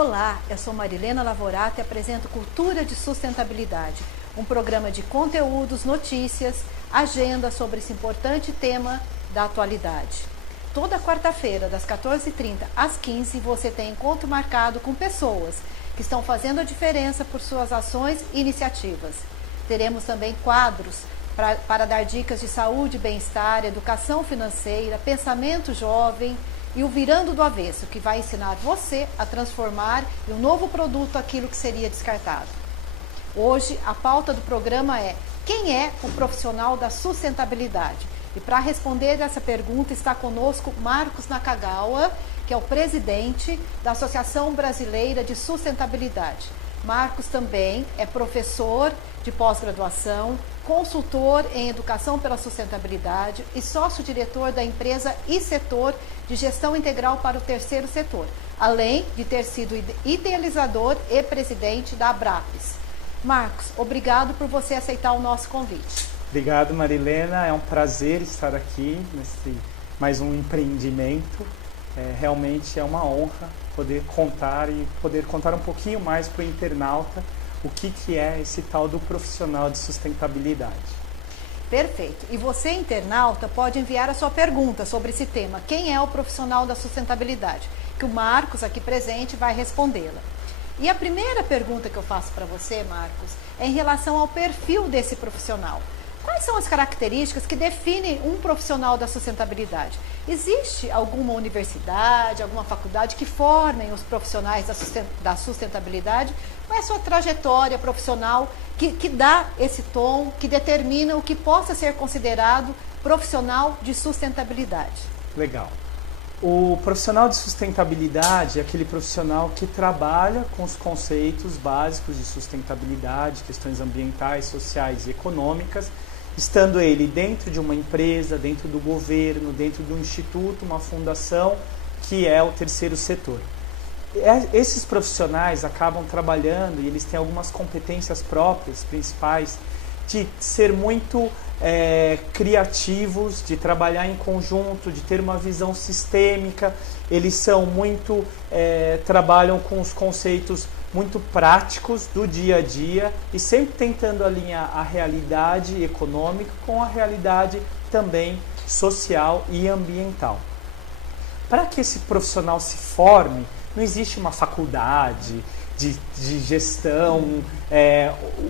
Olá, eu sou Marilena Lavorato e apresento Cultura de Sustentabilidade, um programa de conteúdos, notícias, agenda sobre esse importante tema da atualidade. Toda quarta-feira, das 14h30 às 15h, você tem encontro marcado com pessoas que estão fazendo a diferença por suas ações e iniciativas. Teremos também quadros para dar dicas de saúde e bem-estar, educação financeira, pensamento jovem e o Virando do Avesso, que vai ensinar você a transformar em um novo produto aquilo que seria descartado. Hoje, a pauta do programa é: quem é o profissional da sustentabilidade? E para responder essa pergunta está conosco Marcos Nakagawa, que é o presidente da Associação Brasileira de Sustentabilidade. Marcos também é professor de pós-graduação, consultor em educação pela sustentabilidade e sócio-diretor da empresa iSetor de gestão integral para o terceiro setor, além de ter sido idealizador e presidente da Abrapes. Marcos, obrigado por você aceitar o nosso convite. Obrigado, Marilena. É um prazer estar aqui nesse mais um empreendimento. Realmente é uma honra poder contar um pouquinho mais para o internauta o que é esse tal do profissional de sustentabilidade. Perfeito. E você, internauta, pode enviar a sua pergunta sobre esse tema. Quem é o profissional da sustentabilidade? Que o Marcos, aqui presente, vai respondê-la. E a primeira pergunta que eu faço para você, Marcos, é em relação ao perfil desse profissional. Quais são as características que definem um profissional da sustentabilidade? Existe alguma universidade, alguma faculdade que formem os profissionais da sustentabilidade? Qual é a sua trajetória profissional que dá esse tom, que determina o que possa ser considerado profissional de sustentabilidade? Legal. O profissional de sustentabilidade é aquele profissional que trabalha com os conceitos básicos de sustentabilidade, questões ambientais, sociais e econômicas, estando ele dentro de uma empresa, dentro do governo, dentro de um instituto, uma fundação, que é o terceiro setor. Esses profissionais acabam trabalhando e eles têm algumas competências próprias, principais, de ser muito criativos, de trabalhar em conjunto, de ter uma visão sistêmica. Eles são muito, trabalham com os conceitos muito práticos do dia a dia e sempre tentando alinhar a realidade econômica com a realidade também social e ambiental. Para que esse profissional se forme, não existe uma faculdade de gestão,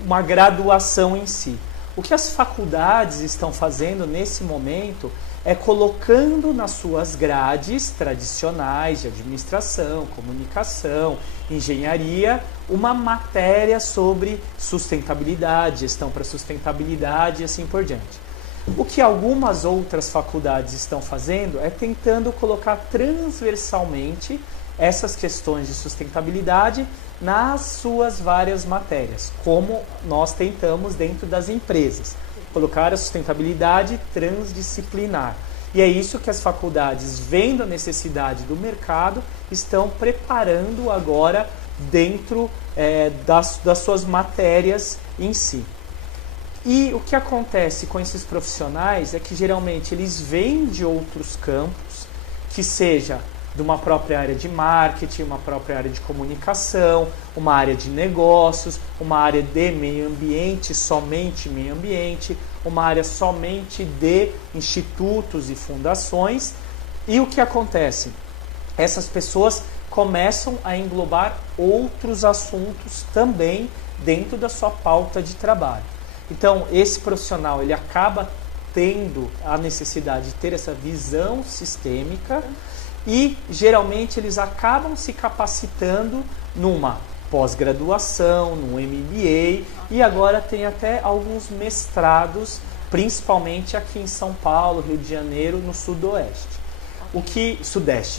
uma graduação em si. O que as faculdades estão fazendo nesse momento é colocando nas suas grades tradicionais de administração, comunicação, engenharia, uma matéria sobre sustentabilidade, gestão para sustentabilidade e assim por diante. O que algumas outras faculdades estão fazendo é tentando colocar transversalmente essas questões de sustentabilidade nas suas várias matérias, como nós tentamos dentro das empresas, colocar a sustentabilidade transdisciplinar. E é isso que as faculdades, vendo a necessidade do mercado, estão preparando agora dentro das suas matérias em si. E o que acontece com esses profissionais é que geralmente eles vêm de outros campos, que seja de uma própria área de marketing, uma própria área de comunicação, uma área de negócios, uma área de meio ambiente, somente meio ambiente, uma área somente de institutos e fundações. E o que acontece? Essas pessoas começam a englobar outros assuntos também dentro da sua pauta de trabalho. Então, esse profissional ele acaba tendo a necessidade de ter essa visão sistêmica e, geralmente, eles acabam se capacitando numa pós-graduação, num MBA e agora tem até alguns mestrados, principalmente aqui em São Paulo, Rio de Janeiro, no Sudeste,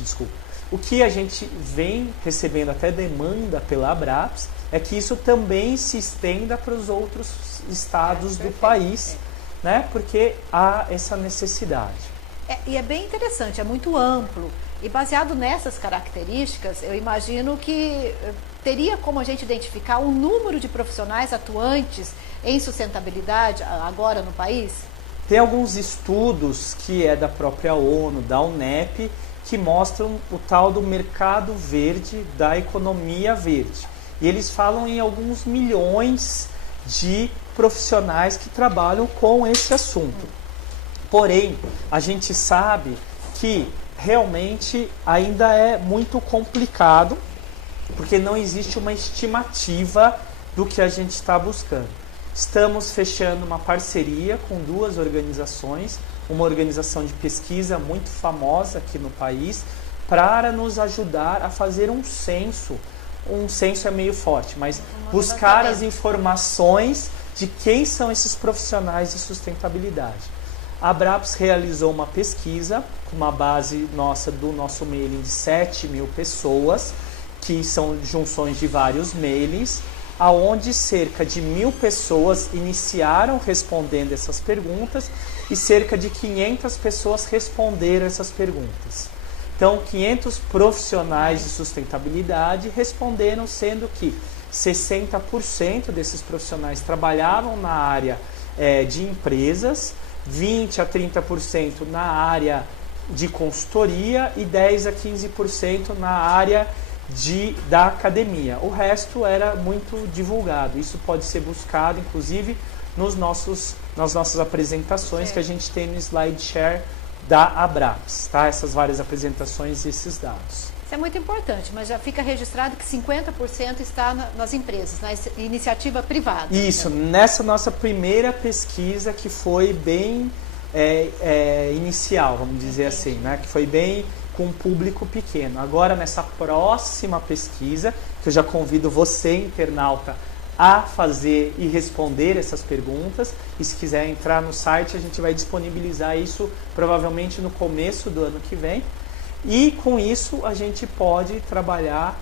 desculpa. O que a gente vem recebendo até demanda pela Abrapes é que isso também se estenda para os outros estados do país, né? Porque há essa necessidade. E é bem interessante, é muito amplo. E baseado nessas características, eu imagino que teria como a gente identificar o número de profissionais atuantes em sustentabilidade agora no país? Tem alguns estudos que é da própria ONU, da UNEP, que mostram o tal do mercado verde, da economia verde. E eles falam em alguns milhões de profissionais que trabalham com esse assunto. Porém, a gente sabe que realmente ainda é muito complicado, porque não existe uma estimativa do que a gente está buscando. Estamos fechando uma parceria com 2 organizações, uma organização de pesquisa muito famosa aqui no país, para nos ajudar a fazer um censo. Um censo é meio forte, mas buscar as informações de quem são esses profissionais de sustentabilidade. A Abraps realizou uma pesquisa com uma base nossa do nosso mailing de 7.000 pessoas, que são junções de vários mailings, aonde cerca de 1.000 pessoas iniciaram respondendo essas perguntas e cerca de 500 pessoas responderam essas perguntas. Então, 500 profissionais de sustentabilidade responderam, sendo que 60% desses profissionais trabalhavam na área de empresas, 20% a 30% na área de consultoria e 10% a 15% na área da academia. O resto era muito divulgado. Isso pode ser buscado, inclusive, nas nossas apresentações que a gente tem no SlideShare da Abraps, tá? Essas várias apresentações e esses dados. Isso é muito importante, mas já fica registrado que 50% está nas empresas, na iniciativa privada. Isso, nessa nossa primeira pesquisa, que foi bem inicial, vamos dizer assim, né? Que foi bem com um público pequeno. Agora, nessa próxima pesquisa, que eu já convido você, internauta, a fazer e responder essas perguntas, e se quiser entrar no site, a gente vai disponibilizar isso provavelmente no começo do ano que vem, e com isso a gente pode trabalhar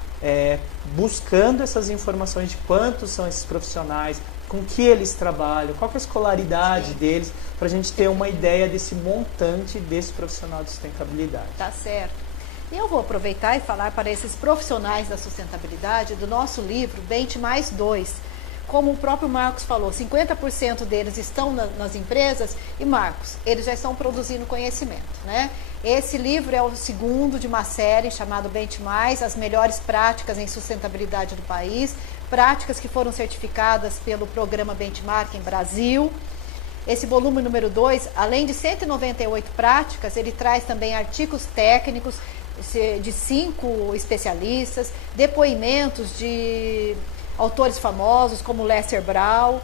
buscando essas informações de quantos são esses profissionais, com que eles trabalham, qual que é a escolaridade deles, para a gente ter uma ideia desse montante desse profissional de sustentabilidade. Tá certo. E eu vou aproveitar e falar para esses profissionais da sustentabilidade do nosso livro Bench Mais 2. Como o próprio Marcos falou, 50% deles estão nas empresas e, Marcos, eles já estão produzindo conhecimento, né? Esse livro é o segundo de uma série chamada Bench Mais, as melhores práticas em sustentabilidade do país, práticas que foram certificadas pelo programa Benchmarking Brasil. Esse volume número 2, além de 198 práticas, ele traz também artigos técnicos de 5 especialistas, depoimentos de autores famosos como Lester Brown,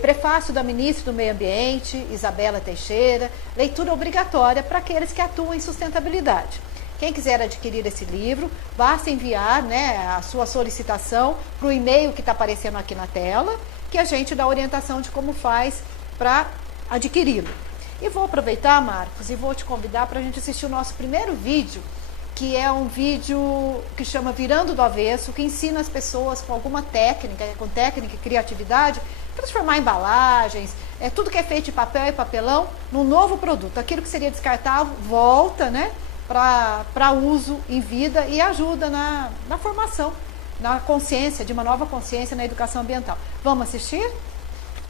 prefácio da ministra do Meio Ambiente, Isabela Teixeira, leitura obrigatória para aqueles que atuam em sustentabilidade. Quem quiser adquirir esse livro, basta enviar, né, a sua solicitação para o e-mail que está aparecendo aqui na tela, que a gente dá orientação de como faz para adquiri-lo. E vou aproveitar, Marcos, e vou te convidar para a gente assistir o nosso primeiro vídeo, que é um vídeo que chama Virando do Avesso, que ensina as pessoas com alguma técnica, com técnica e criatividade, transformar embalagens, tudo que é feito de papel e papelão, num novo produto. Aquilo que seria descartável volta, né, para uso em vida e ajuda na formação, na consciência, de uma nova consciência na educação ambiental. Vamos assistir?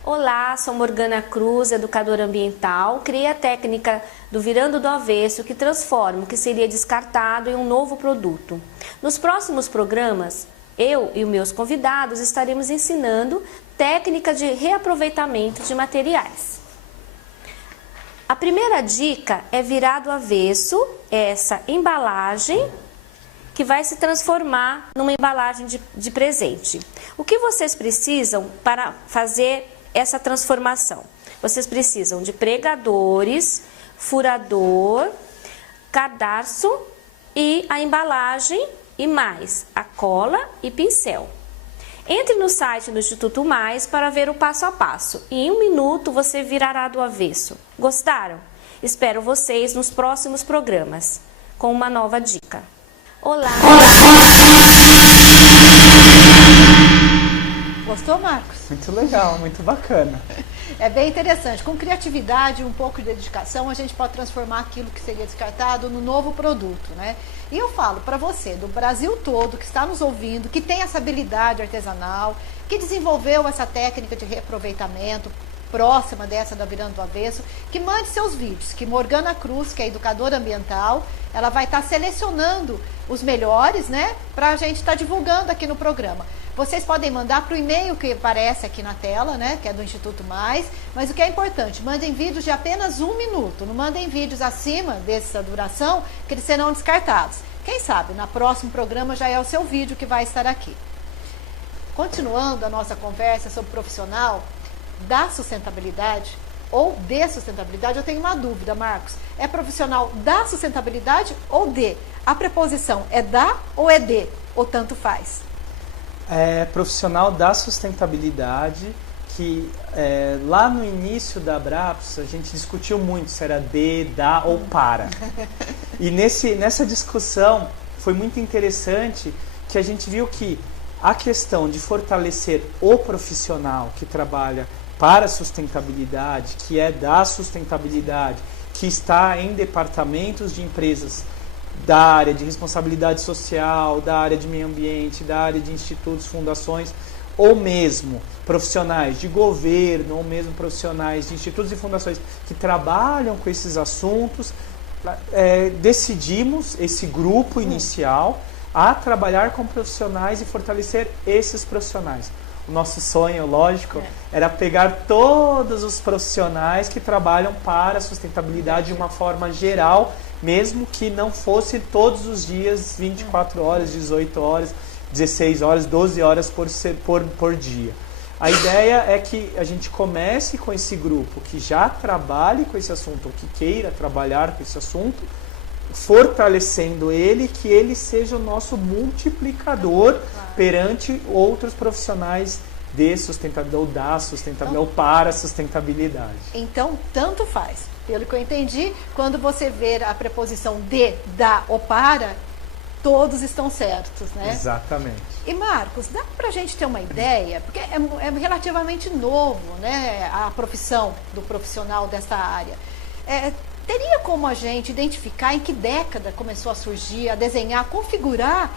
Olá, sou Morgana Cruz, educadora ambiental. Criei a técnica do Virando do Avesso, que transforma o que seria descartado em um novo produto. Nos próximos programas, eu e os meus convidados estaremos ensinando técnica de reaproveitamento de materiais. A primeira dica é virar do avesso essa embalagem que vai se transformar numa embalagem de presente. O que vocês precisam para fazer essa transformação? Vocês precisam de pregadores, furador, cadarço e a embalagem e mais a cola e pincel. Entre no site do Instituto Mais para ver o passo a passo e em 1 minuto você virará do avesso. Gostaram? Espero vocês nos próximos programas com uma nova dica. Olá! Gostou, Marcos? Muito legal, muito bacana. É bem interessante. Com criatividade e um pouco de dedicação, a gente pode transformar aquilo que seria descartado no novo produto, né? E eu falo para você, do Brasil todo, que está nos ouvindo, que tem essa habilidade artesanal, que desenvolveu essa técnica de reaproveitamento, próxima dessa da Virando do Avesso, que mande seus vídeos, que Morgana Cruz, que é educadora ambiental, ela vai estar selecionando os melhores, né, para a gente estar divulgando aqui no programa. Vocês podem mandar para o e-mail que aparece aqui na tela, né, que é do Instituto Mais, mas o que é importante, mandem vídeos de apenas 1 minuto, não mandem vídeos acima dessa duração, que eles serão descartados. Quem sabe, no próximo programa já é o seu vídeo que vai estar aqui. Continuando a nossa conversa sobre profissional da sustentabilidade ou de sustentabilidade, eu tenho uma dúvida, Marcos. É profissional da sustentabilidade ou de? A preposição é da ou é de? Ou tanto faz? É profissional da sustentabilidade, que lá no início da Abrapsa a gente discutiu muito se era de, da ou para. E nessa discussão foi muito interessante que a gente viu que a questão de fortalecer o profissional que trabalha para a sustentabilidade, que é da sustentabilidade, que está em departamentos de empresas da área de responsabilidade social, da área de meio ambiente, da área de institutos, fundações, ou mesmo profissionais de governo, ou mesmo profissionais de institutos e fundações que trabalham com esses assuntos, decidimos, esse grupo inicial, a trabalhar com profissionais e fortalecer esses profissionais. O nosso sonho, lógico, era pegar todos os profissionais que trabalham para a sustentabilidade de uma forma geral, mesmo que não fosse todos os dias, 24 horas, 18 horas, 16 horas, 12 horas por dia. A ideia é que a gente comece com esse grupo que já trabalhe com esse assunto, ou que queira trabalhar com esse assunto, fortalecendo ele, que ele seja o nosso multiplicador perante outros profissionais de sustentabilidade, ou da sustentabilidade, ou para a sustentabilidade. Então, tanto faz. Pelo que eu entendi, quando você ver a preposição de, da ou para, todos estão certos, né? Exatamente. E Marcos, dá para a gente ter uma ideia, porque é relativamente novo, né, a profissão do profissional dessa área. Teria como a gente identificar em que década começou a surgir, a desenhar, a configurar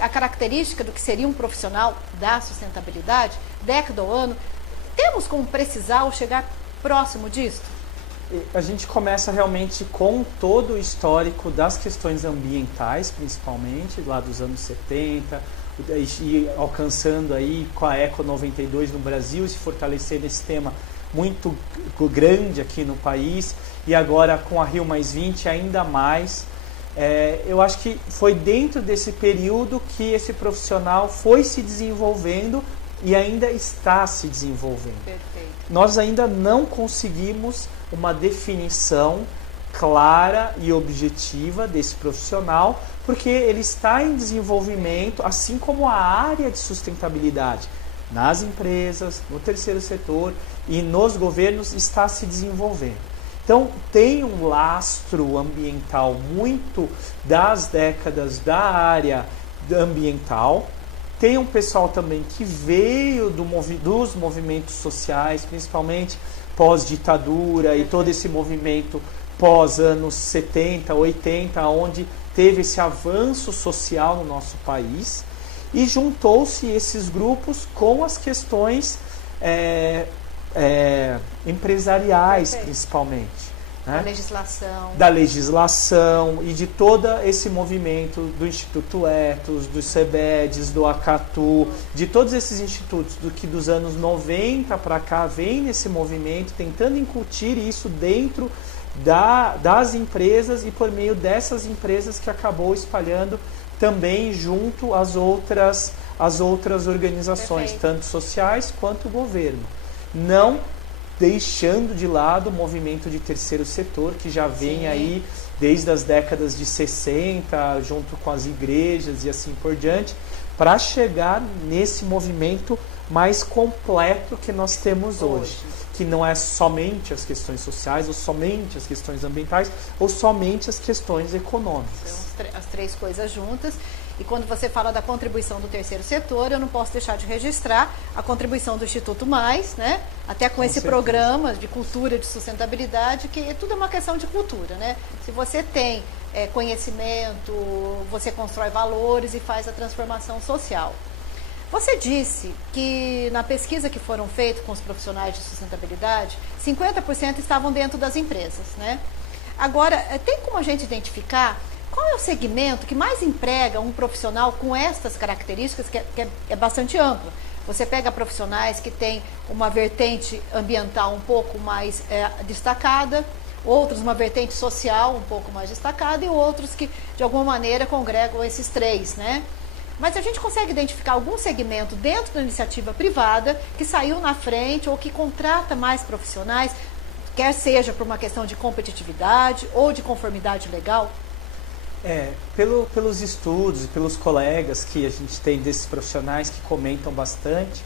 a característica do que seria um profissional da sustentabilidade, década ou ano? Temos como precisar ou chegar próximo disso? A gente começa realmente com todo o histórico das questões ambientais, principalmente, lá dos anos 70, e alcançando aí com a Eco 92 no Brasil, e se fortalecer nesse tema muito grande aqui no país, e agora com a Rio+20 ainda mais. Eu acho que foi dentro desse período que esse profissional foi se desenvolvendo e ainda está se desenvolvendo. Perfeito. Nós ainda não conseguimos uma definição clara e objetiva desse profissional, porque ele está em desenvolvimento, assim como a área de sustentabilidade nas empresas, no terceiro setor e nos governos está se desenvolvendo. Então, tem um lastro ambiental muito das décadas da área ambiental. Tem um pessoal também que veio dos movimentos sociais, principalmente pós-ditadura e todo esse movimento pós-anos 70, 80, onde teve esse avanço social no nosso país. E juntou-se esses grupos com as questões empresariais, principalmente. Né? Da legislação e de todo esse movimento do Instituto Ethos, dos CEBEDs, do Acatu, de todos esses institutos que dos anos 90 para cá vem nesse movimento, tentando incutir isso dentro das empresas e por meio dessas empresas que acabou espalhando também junto às outras organizações, tanto sociais quanto o governo. Não deixando de lado o movimento de terceiro setor, que já vem aí desde as décadas de 60, junto com as igrejas e assim por diante, para chegar nesse movimento mais completo que nós temos hoje. Que não é somente as questões sociais, ou somente as questões ambientais, ou somente as questões econômicas. São as três coisas juntas. E quando você fala da contribuição do terceiro setor, eu não posso deixar de registrar a contribuição do Instituto Mais, né? Até com esse programa de cultura de sustentabilidade, que tudo é uma questão de cultura, né? Se você tem conhecimento, você constrói valores e faz a transformação social. Você disse que na pesquisa que foram feitas com os profissionais de sustentabilidade, 50% estavam dentro das empresas, né? Agora, tem como a gente identificar qual é o segmento que mais emprega um profissional com estas características, que é bastante ampla? Você pega profissionais que têm uma vertente ambiental um pouco mais destacada, outros uma vertente social um pouco mais destacada e outros que, de alguma maneira, congregam esses três, né? Mas a gente consegue identificar algum segmento dentro da iniciativa privada que saiu na frente ou que contrata mais profissionais, quer seja por uma questão de competitividade ou de conformidade legal? Pelos estudos e pelos colegas que a gente tem desses profissionais que comentam bastante,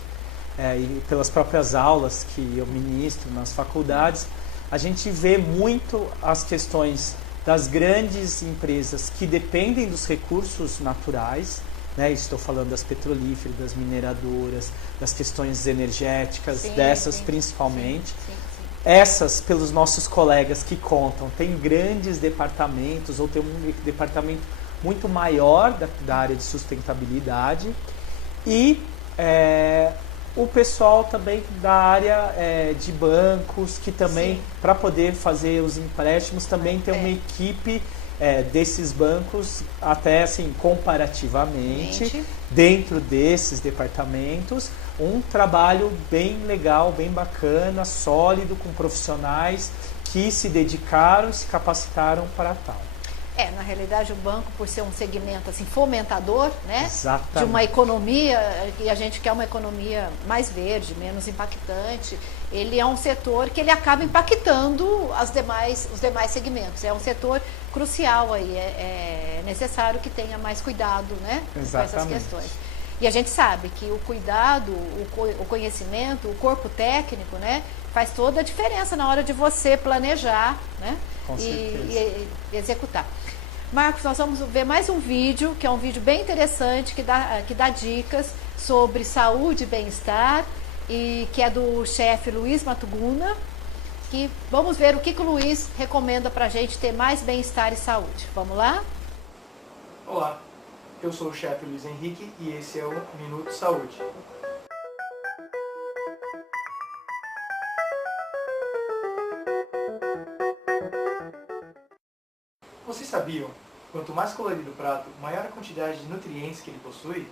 e pelas próprias aulas que eu ministro nas faculdades, a gente vê muito as questões das grandes empresas que dependem dos recursos naturais, né? Estou falando das petrolíferas, das mineradoras, das questões energéticas, dessas principalmente. Sim. Essas, pelos nossos colegas que contam, tem grandes departamentos ou tem um departamento muito maior da área de sustentabilidade e o pessoal também da área de bancos, que também, para poder fazer os empréstimos, também tem uma equipe desses bancos, até assim, comparativamente, dentro desses departamentos, um trabalho bem legal, bem bacana, sólido, com profissionais que se dedicaram e se capacitaram para tal. Na realidade, o banco, por ser um segmento assim, fomentador, né, exatamente, de uma economia, e a gente quer uma economia mais verde, menos impactante, ele é um setor que ele acaba impactando os demais segmentos. É um setor crucial aí, é necessário que tenha mais cuidado, né, com essas questões. E a gente sabe que o cuidado, o conhecimento, o corpo técnico, né, faz toda a diferença na hora de você planejar, né, e executar. Marcos, nós vamos ver mais um vídeo, que é um vídeo bem interessante, que dá dicas sobre saúde e bem-estar, e que é do chefe Luiz Matuguna, que vamos ver o que o Luiz recomenda para a gente ter mais bem-estar e saúde. Vamos lá? Olá, eu sou o chefe Luiz Henrique e esse é o Minuto Saúde. Vocês sabiam? Quanto mais colorido o prato, maior a quantidade de nutrientes que ele possui?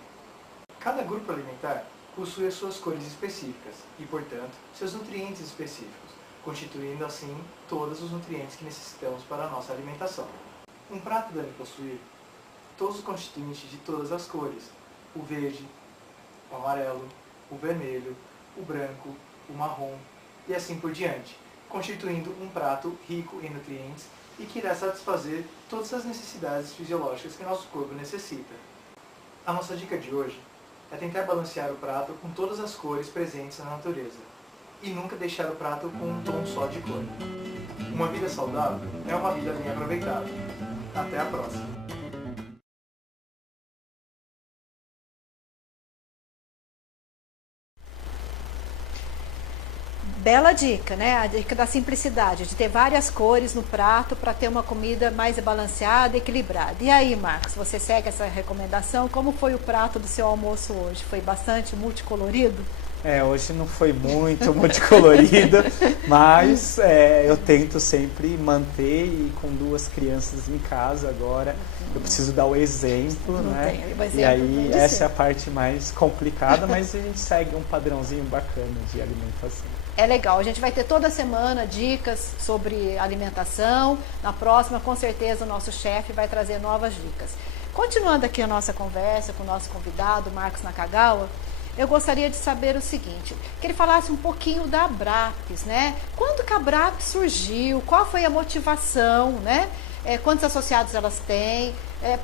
Cada grupo alimentar possui as suas cores específicas e, portanto, seus nutrientes específicos, constituindo assim todos os nutrientes que necessitamos para a nossa alimentação. Um prato deve possuir todos os constituintes de todas as cores: o verde, o amarelo, o vermelho, o branco, o marrom e assim por diante, constituindo um prato rico em nutrientes e que irá satisfazer todas as necessidades fisiológicas que nosso corpo necessita. A nossa dica de hoje é tentar balancear o prato com todas as cores presentes na natureza e nunca deixar o prato com um tom só de cor. Uma vida saudável é uma vida bem aproveitada. Até a próxima! Bela dica, né? A dica da simplicidade, de ter várias cores no prato para ter uma comida mais balanceada e equilibrada. E aí, Marcos, você segue essa recomendação? Como foi o prato do seu almoço hoje? Foi bastante multicolorido? Hoje não foi muito multicolorido, mas eu tento sempre manter, e com 2 crianças em casa agora, eu preciso dar o exemplo, né? E aí essa é a parte mais complicada, mas a gente segue um padrãozinho bacana de alimentação. É legal, a gente vai ter toda semana dicas sobre alimentação. Na próxima, com certeza, o nosso chefe vai trazer novas dicas. Continuando aqui a nossa conversa com o nosso convidado, Marcos Nakagawa, eu gostaria de saber o seguinte, que ele falasse um pouquinho da Abrapes, né? Quando que a Abrapes surgiu? Qual foi a motivação, né? Quantos associados elas têm?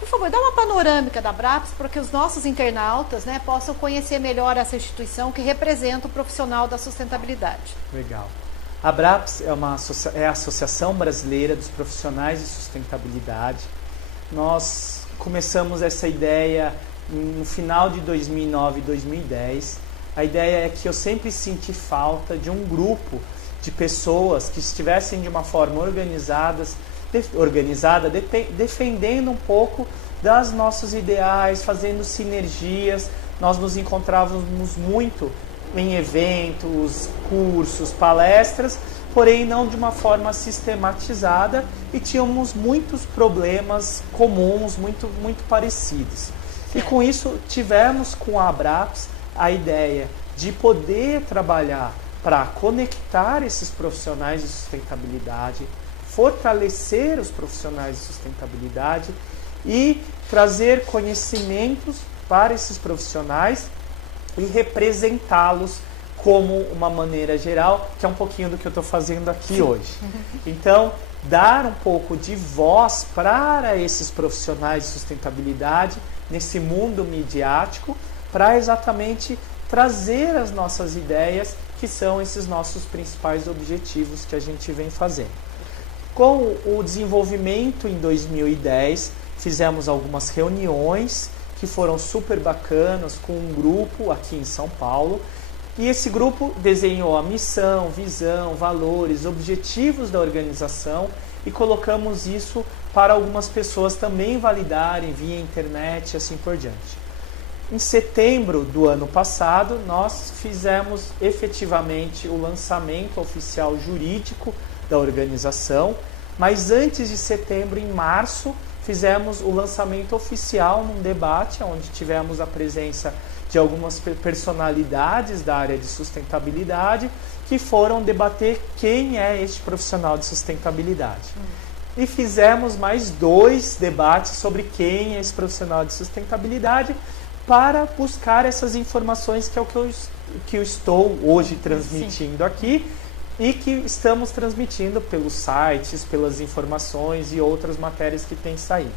Por favor, dá uma panorâmica da Abrapes para que os nossos internautas, né, possam conhecer melhor essa instituição que representa o profissional da sustentabilidade. Legal. A Abrapes é a Associação Brasileira dos Profissionais de Sustentabilidade. Nós começamos essa ideia no final de 2009 e 2010. A ideia é que eu sempre senti falta de um grupo de pessoas que estivessem de uma forma organizada, defendendo um pouco dos nossos ideais, fazendo sinergias nós nos encontrávamos muito em eventos, cursos, palestras, porém não de uma forma sistematizada, e tínhamos muitos problemas comuns, muito parecidos. E com isso tivemos com a Abraps a ideia de poder trabalhar para conectar esses profissionais de sustentabilidade, fortalecer os profissionais de sustentabilidade e trazer conhecimentos para esses profissionais e representá-los como uma maneira geral, que é um pouquinho do que eu estou fazendo aqui hoje. Então, dar um pouco de voz para esses profissionais de sustentabilidade nesse mundo midiático, para exatamente trazer as nossas ideias, que são esses nossos principais objetivos que a gente vem fazendo. Com o desenvolvimento em 2010, fizemos algumas reuniões que foram super bacanas com um grupo aqui em São Paulo, e esse grupo desenhou a missão, visão, valores, objetivos da organização, e colocamos isso para algumas pessoas também validarem via internet e assim por diante. Em setembro do ano passado, nós fizemos efetivamente o lançamento oficial jurídico da organização, mas antes de setembro, em março, fizemos o lançamento oficial num debate, onde tivemos a presença de algumas personalidades da área de sustentabilidade, que foram debater quem é este profissional de sustentabilidade. E fizemos mais 2 debates sobre quem é esse profissional de sustentabilidade, para buscar essas informações, que é o que eu estou hoje transmitindo aqui, e que estamos transmitindo pelos sites, pelas informações e outras matérias que têm saído.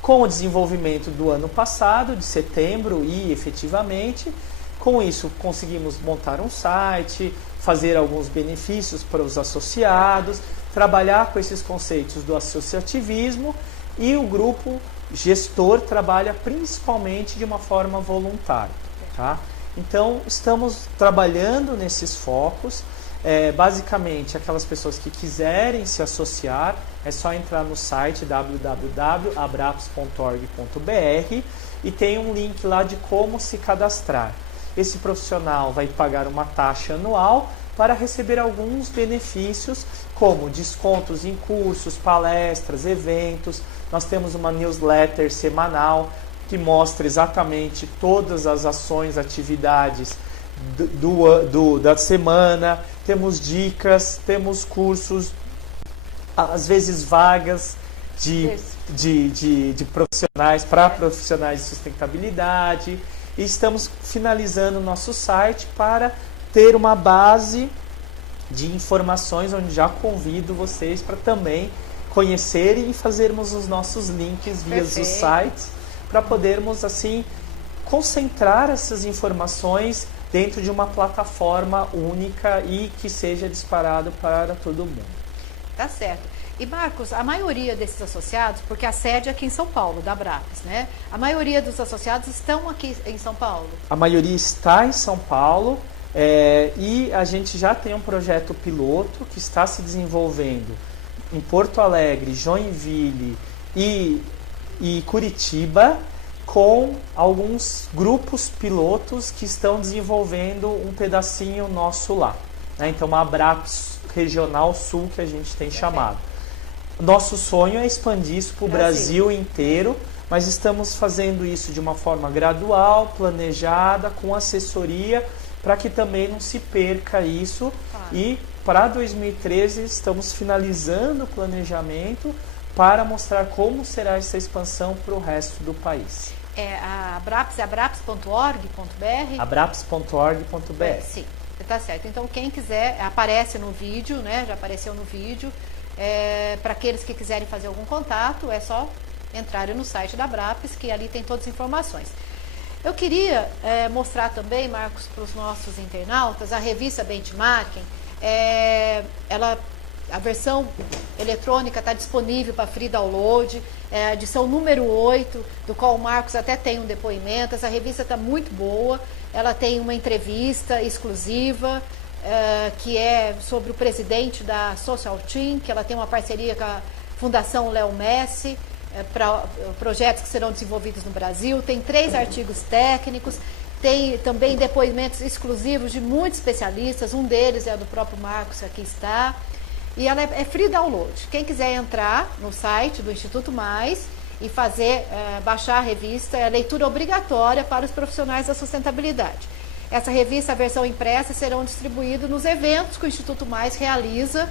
Com o desenvolvimento do ano passado, de setembro, e efetivamente, com isso conseguimos montar um site, fazer alguns benefícios para os associados, trabalhar com esses conceitos do associativismo, e o grupo gestor trabalha principalmente de uma forma voluntária. Tá? Então, estamos trabalhando nesses focos. Basicamente, aquelas pessoas que quiserem se associar, é só entrar no site www.abraps.org.br e tem um link lá de como se cadastrar. Esse profissional vai pagar uma taxa anual para receber alguns benefícios, como descontos em cursos, palestras, eventos. Nós temos uma newsletter semanal que mostra exatamente todas as ações, atividades da semana. Temos dicas, temos cursos, às vezes vagas de profissionais para profissionais de sustentabilidade. E estamos finalizando o nosso site para ter uma base de informações, onde já convido vocês para também conhecerem e fazermos os nossos links via os sites, para podermos assim concentrar essas informações dentro de uma plataforma única e que seja disparado para todo mundo. Tá certo. E Marcos, a maioria desses associados, porque a sede é aqui em São Paulo, da Abraps, né? A maioria dos associados estão aqui em São Paulo? A maioria está em São Paulo, e a gente já tem um projeto piloto que está se desenvolvendo em Porto Alegre, Joinville e Curitiba, com alguns grupos pilotos que estão desenvolvendo um pedacinho nosso lá. Né? Então, uma Abraps Regional Sul, que a gente tem chamado. Nosso sonho é expandir isso para o Brasil inteiro, mas estamos fazendo isso de uma forma gradual, planejada, com assessoria, para que também não se perca isso. E para 2013 estamos finalizando o planejamento para mostrar como será essa expansão para o resto do país. A Abraps é abraps.org.br? abraps.org.br. Sim, tá certo. Então quem quiser, aparece no vídeo, né? Já apareceu no vídeo. Para aqueles que quiserem fazer algum contato, é só entrarem no site da Abraps, que ali tem todas as informações. Eu queria mostrar também, Marcos, para os nossos internautas, a revista Benchmarking. A versão eletrônica está disponível para free download, a edição número 8, do qual o Marcos até tem um depoimento. Essa revista está muito boa, ela tem uma entrevista exclusiva, que é sobre o presidente da Social Team, que ela tem uma parceria com a Fundação Léo Messi, para projetos que serão desenvolvidos no Brasil, tem 3 artigos técnicos, tem também depoimentos exclusivos de muitos especialistas, um deles é do próprio Marcos, aqui está, e ela é free download. Quem quiser entrar no site do Instituto Mais e baixar a revista, é leitura obrigatória para os profissionais da sustentabilidade. Essa revista, a versão impressa, serão distribuídos nos eventos que o Instituto Mais realiza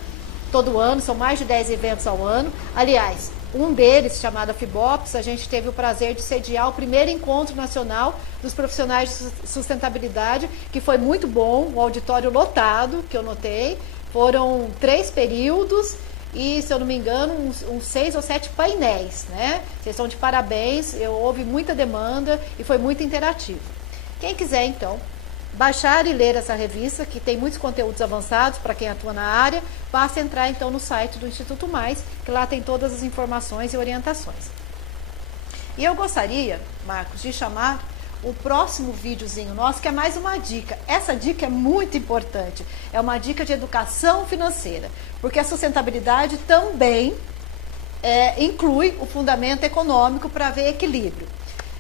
todo ano, são mais de 10 eventos ao ano. Aliás, um deles, chamado FIBOPS, a gente teve o prazer de sediar o primeiro encontro nacional dos profissionais de sustentabilidade, que foi muito bom, um auditório lotado, que eu notei. Foram 3 períodos e, se eu não me engano, uns 6 ou 7 painéis, né? Vocês estão de parabéns, houve muita demanda e foi muito interativo. Quem quiser, então, baixar e ler essa revista, que tem muitos conteúdos avançados para quem atua na área, basta entrar então no site do Instituto Mais, que lá tem todas as informações e orientações. E eu gostaria, Marcos, de chamar o próximo videozinho nosso, que é mais uma dica. Essa dica é muito importante, é uma dica de educação financeira, porque a sustentabilidade também inclui o fundamento econômico para haver equilíbrio.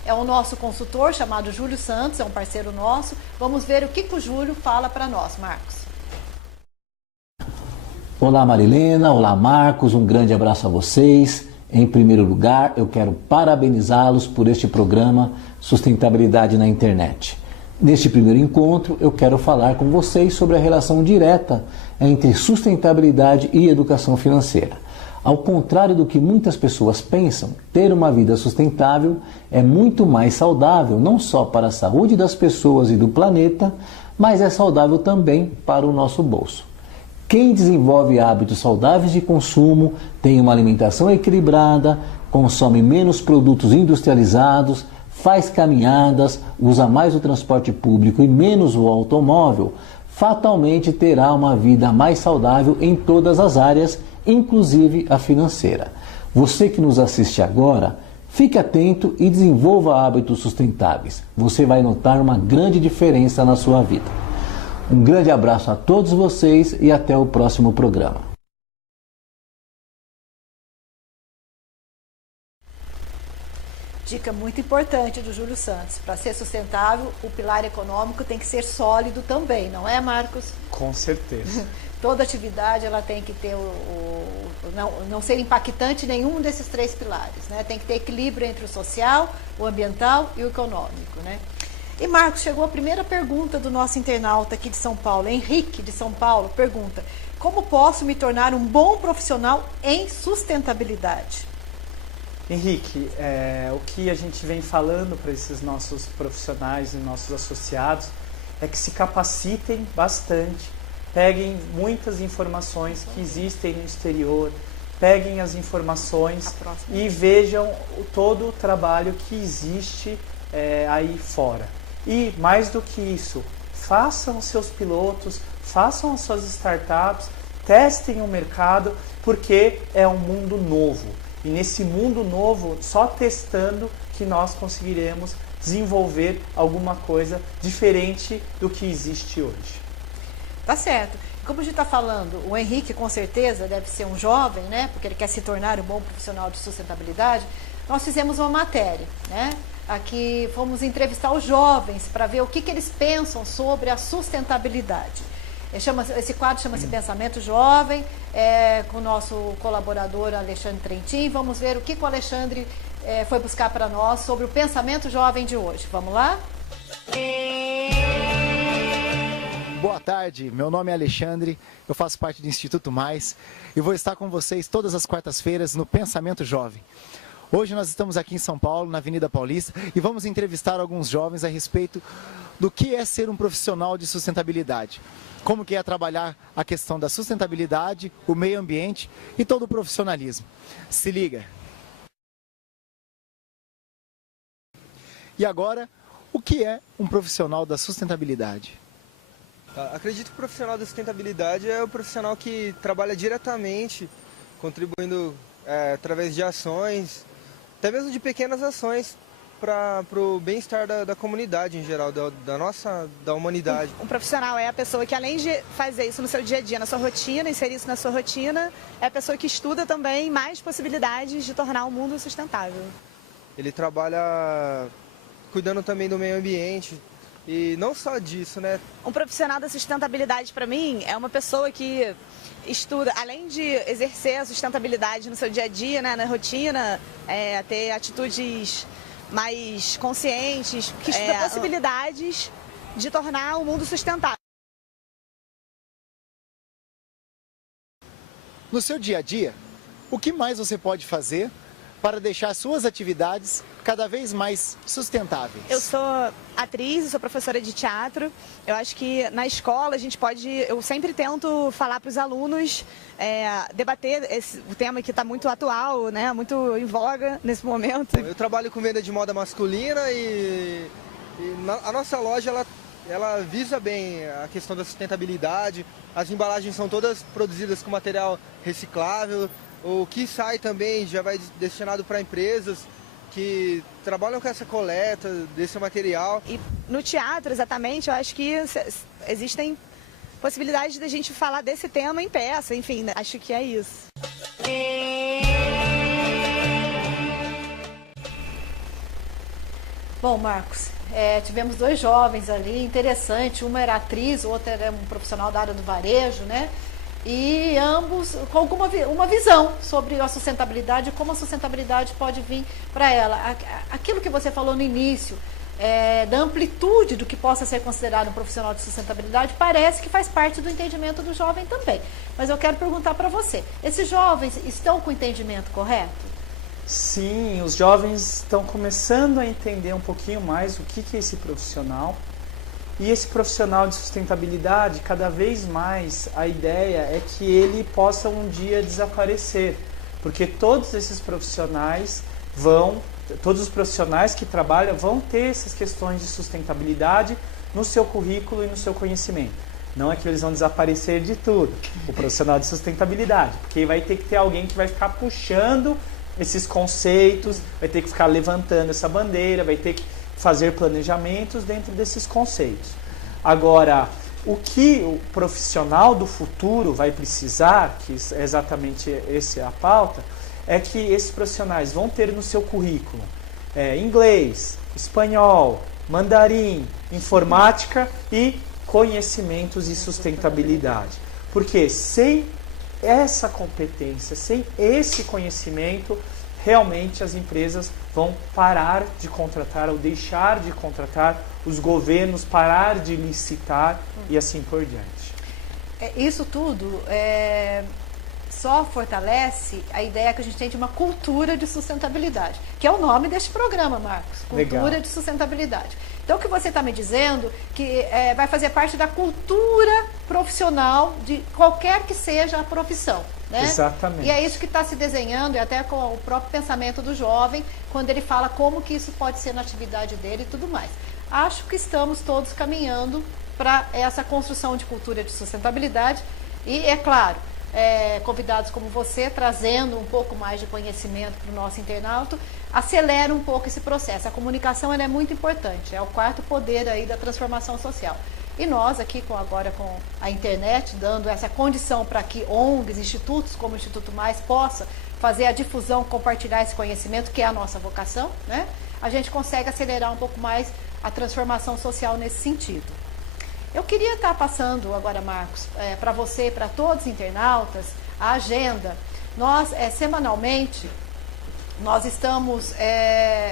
É o nosso consultor, chamado Júlio Santos, é um parceiro nosso. Vamos ver o que o Júlio fala para nós, Marcos. Olá, Marilena. Olá, Marcos. Um grande abraço a vocês. Em primeiro lugar, eu quero parabenizá-los por este programa Sustentabilidade na Internet. Neste primeiro encontro, eu quero falar com vocês sobre a relação direta entre sustentabilidade e educação financeira. Ao contrário do que muitas pessoas pensam, ter uma vida sustentável é muito mais saudável, não só para a saúde das pessoas e do planeta, mas é saudável também para o nosso bolso. Quem desenvolve hábitos saudáveis de consumo, tem uma alimentação equilibrada, consome menos produtos industrializados, faz caminhadas, usa mais o transporte público e menos o automóvel, fatalmente terá uma vida mais saudável em todas as áreas, inclusive a financeira. Você que nos assiste agora, fique atento e desenvolva hábitos sustentáveis. Você vai notar uma grande diferença na sua vida. Um grande abraço a todos vocês e até o próximo programa. Dica muito importante do Júlio Santos. Para ser sustentável, o pilar econômico tem que ser sólido também, não é, Marcos? Com certeza. Toda atividade ela tem que ter não ser impactante nenhum desses 3 pilares, né? Tem que ter equilíbrio entre o social, o ambiental e o econômico, né? E, Marcos, chegou a primeira pergunta do nosso internauta aqui de São Paulo, Henrique de São Paulo, pergunta: como posso me tornar um bom profissional em sustentabilidade? Henrique, o que a gente vem falando para esses nossos profissionais e nossos associados é que se capacitem bastante, peguem muitas informações que existem no exterior, peguem as informações e vejam todo o trabalho que existe aí fora. E mais do que isso, façam os seus pilotos, façam as suas startups, testem o mercado, porque é um mundo novo. E nesse mundo novo, só testando que nós conseguiremos desenvolver alguma coisa diferente do que existe hoje. Tá certo. Como a gente está falando, o Henrique com certeza deve ser um jovem, né? Porque ele quer se tornar um bom profissional de sustentabilidade. Nós fizemos uma matéria, né? Aqui fomos entrevistar os jovens para ver o que eles pensam sobre a sustentabilidade. Esse quadro chama-se Pensamento Jovem, com o nosso colaborador Alexandre Trentin. Vamos ver o que o Alexandre foi buscar para nós sobre o pensamento jovem de hoje. Vamos lá? Boa tarde, meu nome é Alexandre, eu faço parte do Instituto Mais e vou estar com vocês todas as quartas-feiras no Pensamento Jovem. Hoje nós estamos aqui em São Paulo, na Avenida Paulista, e vamos entrevistar alguns jovens a respeito do que é ser um profissional de sustentabilidade. Como que é trabalhar a questão da sustentabilidade, o meio ambiente e todo o profissionalismo. Se liga! E agora, o que é um profissional da sustentabilidade? Acredito que o profissional da sustentabilidade é o profissional que trabalha diretamente, contribuindo através de ações, até mesmo de pequenas ações, para o bem-estar da comunidade em geral, da humanidade. Um profissional é a pessoa que, além de fazer isso no seu dia a dia, na sua rotina, inserir isso na sua rotina, é a pessoa que estuda também mais possibilidades de tornar o mundo sustentável. Ele trabalha cuidando também do meio ambiente e não só disso, né? Um profissional da sustentabilidade, para mim, é uma pessoa que estuda, além de exercer a sustentabilidade no seu dia a dia, né, na rotina, ter atitudes mais conscientes, que estuda possibilidades de tornar o mundo sustentável. No seu dia a dia, o que mais você pode fazer para deixar suas atividades cada vez mais sustentáveis? Eu sou atriz, eu sou professora de teatro. Eu acho que na escola eu sempre tento falar para os alunos, debater o tema que está muito atual, né, muito em voga nesse momento. Eu trabalho com venda de moda masculina e a nossa loja ela visa bem a questão da sustentabilidade. As embalagens são todas produzidas com material reciclável. O que sai também já vai destinado para empresas que trabalham com essa coleta desse material. E no teatro, exatamente, eu acho que existem possibilidades da gente falar desse tema em peça, enfim, acho que é isso. Bom, Marcos, tivemos dois jovens ali, interessante, uma era atriz, outra era um profissional da área do varejo, né? E ambos com uma visão sobre a sustentabilidade e como a sustentabilidade pode vir para ela. Aquilo que você falou no início, da amplitude do que possa ser considerado um profissional de sustentabilidade, parece que faz parte do entendimento do jovem também. Mas eu quero perguntar para você, esses jovens estão com o entendimento correto? Sim, os jovens estão começando a entender um pouquinho mais o que é esse profissional. E esse profissional de sustentabilidade, cada vez mais, a ideia é que ele possa um dia desaparecer. Porque todos os profissionais que trabalham vão ter essas questões de sustentabilidade no seu currículo e no seu conhecimento. Não é que eles vão desaparecer de tudo, o profissional de sustentabilidade, porque vai ter que ter alguém que vai ficar puxando esses conceitos, vai ter que ficar levantando essa bandeira, vai ter que fazer planejamentos dentro desses conceitos. Agora, o que o profissional do futuro vai precisar, que é exatamente essa a pauta, é que esses profissionais vão ter no seu currículo inglês, espanhol, mandarim, informática e conhecimentos e sustentabilidade. Porque sem essa competência, sem esse conhecimento, realmente as empresas vão parar de contratar ou deixar de contratar, os governos parar de licitar e assim por diante. Isso tudo só fortalece a ideia que a gente tem de uma cultura de sustentabilidade, que é o nome deste programa, Marcos, Cultura Legal. De Sustentabilidade. Então o que você está me dizendo que vai fazer parte da cultura profissional de qualquer que seja a profissão. Né? Exatamente. E é isso que está se desenhando, e até com o próprio pensamento do jovem, quando ele fala como que isso pode ser na atividade dele e tudo mais. Acho que estamos todos caminhando para essa construção de cultura de sustentabilidade e, é claro, convidados como você, trazendo um pouco mais de conhecimento para o nosso internauta, acelera um pouco esse processo. A comunicação ela é muito importante, é o quarto poder aí da transformação social. E nós aqui agora com a internet, dando essa condição para que ONGs, institutos como o Instituto Mais possa fazer a difusão, compartilhar esse conhecimento, que é a nossa vocação, né? A gente consegue acelerar um pouco mais a transformação social nesse sentido. Eu queria estar passando agora, Marcos, para você e para todos os internautas, a agenda. Nós, semanalmente, nós estamos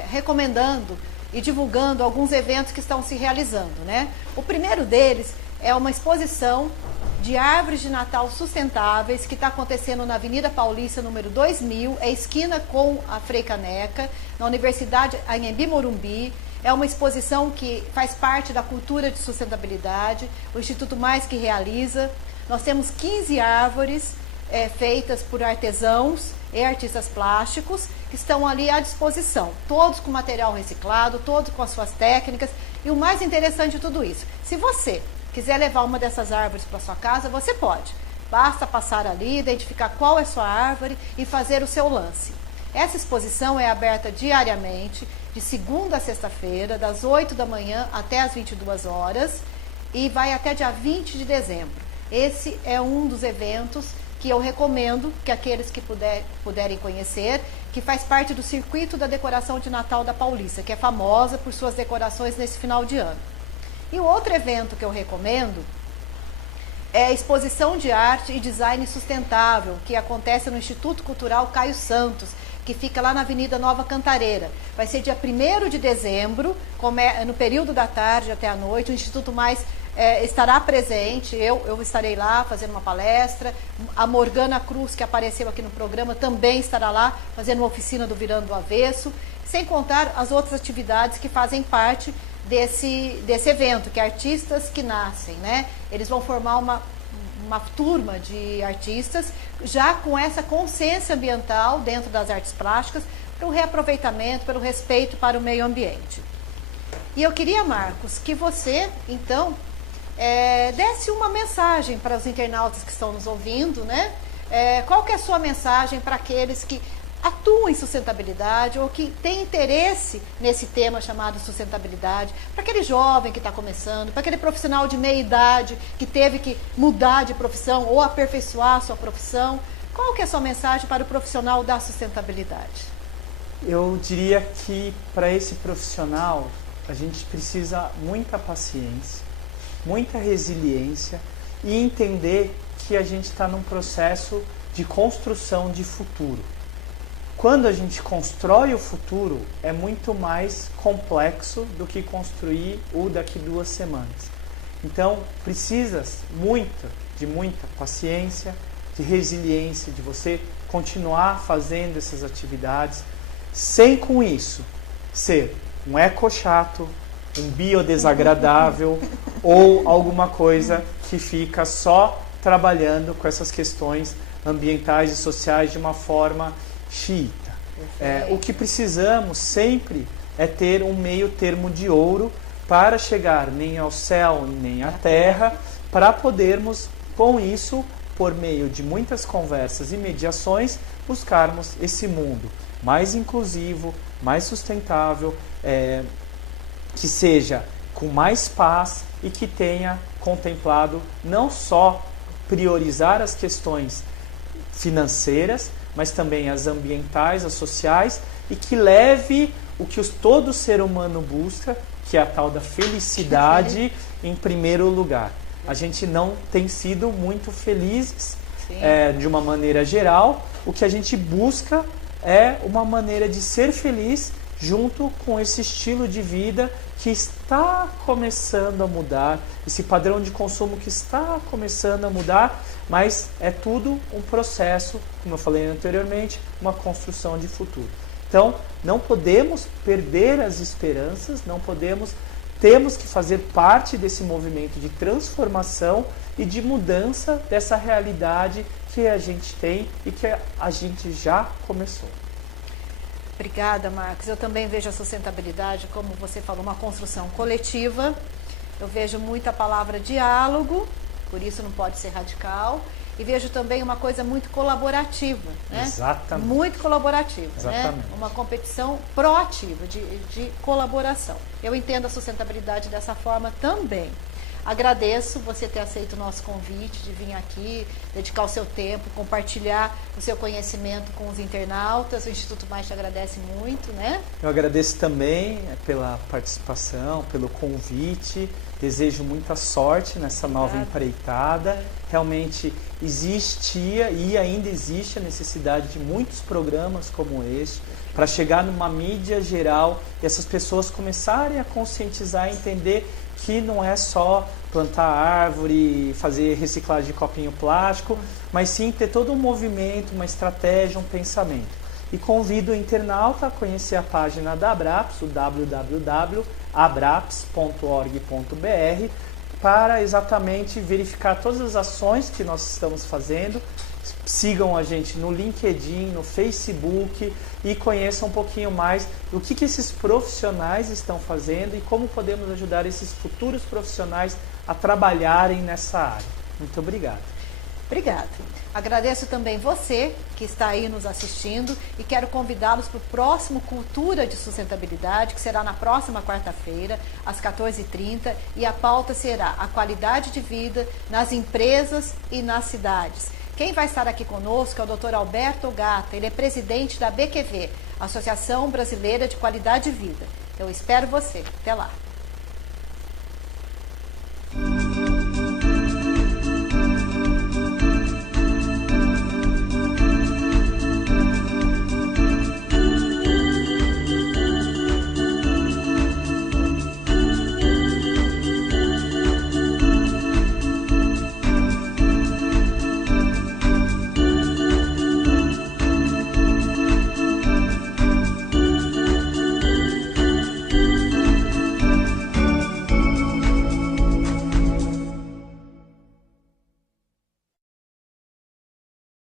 recomendando e divulgando alguns eventos que estão se realizando, né? O primeiro deles é uma exposição de árvores de Natal sustentáveis que está acontecendo na Avenida Paulista, número 2000, esquina com a Frei Caneca, na Universidade Anhembi Morumbi. É uma exposição que faz parte da cultura de sustentabilidade, o Instituto Mais que realiza. Nós temos 15 árvores feitas por artesãos e artistas plásticos que estão ali à disposição, todos com material reciclado, todos com as suas técnicas. E o mais interessante de tudo isso, se você quiser levar uma dessas árvores para sua casa, você pode. Basta passar ali, identificar qual é a sua árvore e fazer o seu lance. Essa exposição é aberta diariamente, de segunda a sexta-feira, das 8 da manhã até as 22 horas, e vai até dia 20 de dezembro. Esse é um dos eventos que eu recomendo que aqueles que puderem conhecer, que faz parte do circuito da decoração de Natal da Paulista, que é famosa por suas decorações nesse final de ano. E o outro evento que eu recomendo é a exposição de arte e design sustentável, que acontece no Instituto Cultural Caio Santos, que fica lá na Avenida Nova Cantareira. Vai ser dia 1º de dezembro, no período da tarde até a noite. O Instituto Mais estará presente, eu estarei lá fazendo uma palestra. A Morgana Cruz, que apareceu aqui no programa, também estará lá fazendo uma oficina do Virando do Avesso, sem contar as outras atividades que fazem parte desse evento, que é Artistas que Nascem, né? Eles vão formar uma turma de artistas já com essa consciência ambiental dentro das artes plásticas, para o reaproveitamento, pelo respeito para o meio ambiente. E eu queria, Marcos, que você, então, desse uma mensagem para os internautas que estão nos ouvindo, né? Qual que é a sua mensagem para aqueles que atuam em sustentabilidade ou que têm interesse nesse tema chamado sustentabilidade, para aquele jovem que está começando, para aquele profissional de meia idade que teve que mudar de profissão ou aperfeiçoar a sua profissão? Qual que é a sua mensagem para o profissional da sustentabilidade? Eu diria que para esse profissional a gente precisa muita paciência, muita resiliência e entender que a gente está num processo de construção de futuro. Quando a gente constrói o futuro, é muito mais complexo do que construir o daqui 2 semanas. Então, precisa de muita paciência, de resiliência, de você continuar fazendo essas atividades, sem com isso ser um eco-chato, um biodesagradável ou alguma coisa que fica só trabalhando com essas questões ambientais e sociais de uma forma xiita. O que precisamos sempre é ter um meio termo de ouro para chegar nem ao céu nem à terra, para podermos, com isso, por meio de muitas conversas e mediações, buscarmos esse mundo mais inclusivo, mais sustentável, que seja com mais paz e que tenha contemplado não só priorizar as questões financeiras, mas também as ambientais, as sociais, e que leve o que todo ser humano busca, que é a tal da felicidade, em primeiro lugar. A gente não tem sido muito felizes, de uma maneira geral. O que a gente busca é uma maneira de ser feliz junto com esse estilo de vida que está começando a mudar, esse padrão de consumo que está começando a mudar, mas é tudo um processo, como eu falei anteriormente, uma construção de futuro. Então, não podemos perder as esperanças, temos que fazer parte desse movimento de transformação e de mudança dessa realidade que a gente tem e que a gente já começou. Obrigada, Marcos. Eu também vejo a sustentabilidade, como você falou, uma construção coletiva. Eu vejo muita palavra diálogo, por isso não pode ser radical. E vejo também uma coisa muito colaborativa, né? Exatamente. Muito colaborativa, exatamente, né? Uma competição proativa, de colaboração. Eu entendo a sustentabilidade dessa forma também. Agradeço você ter aceito o nosso convite de vir aqui, dedicar o seu tempo, compartilhar o seu conhecimento com os internautas. O Instituto Mais te agradece muito, né? Eu agradeço também pela participação, pelo convite. Desejo muita sorte nessa nova empreitada. Realmente existia e ainda existe a necessidade de muitos programas como este para chegar numa mídia geral e essas pessoas começarem a conscientizar e entender que não é só plantar árvore, fazer reciclagem de copinho plástico, mas sim ter todo um movimento, uma estratégia, um pensamento. E convido o internauta a conhecer a página da Abraps, o www.abraps.org.br, para exatamente verificar todas as ações que nós estamos fazendo. Sigam a gente no LinkedIn, no Facebook e conheçam um pouquinho mais do que esses profissionais estão fazendo e como podemos ajudar esses futuros profissionais a trabalharem nessa área. Muito obrigado. Obrigada. Agradeço também você que está aí nos assistindo e quero convidá-los para o próximo Cultura de Sustentabilidade, que será na próxima quarta-feira, às 14h30, e a pauta será a qualidade de vida nas empresas e nas cidades. Quem vai estar aqui conosco é o Dr. Alberto Gata, ele é presidente da BQV, Associação Brasileira de Qualidade de Vida. Eu espero você. Até lá.